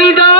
செய்தா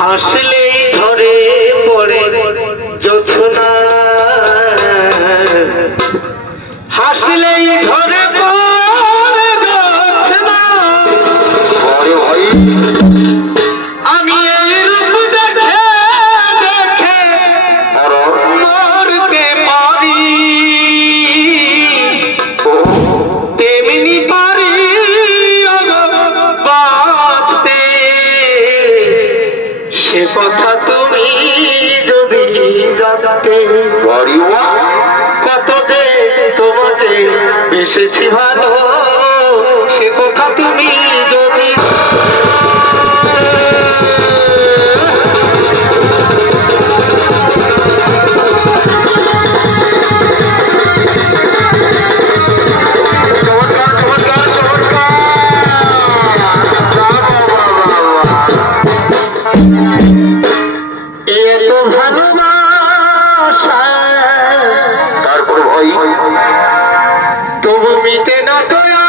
হাসলেই ধরে পড়ে যথনা। ডাকে গরিওয়া কত যে তোমাকে মিশেছি ভালো? সে কথা তুমি যদি ভালোবাস। তারপর ভাই তবু না দয়া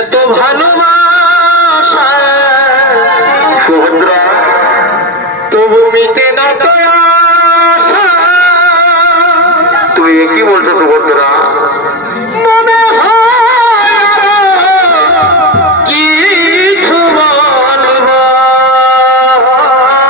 এত ভালোবাসা। সুভদ্রা তবু না দয়া তুমি কি বলছো সুভদ্রা? মনে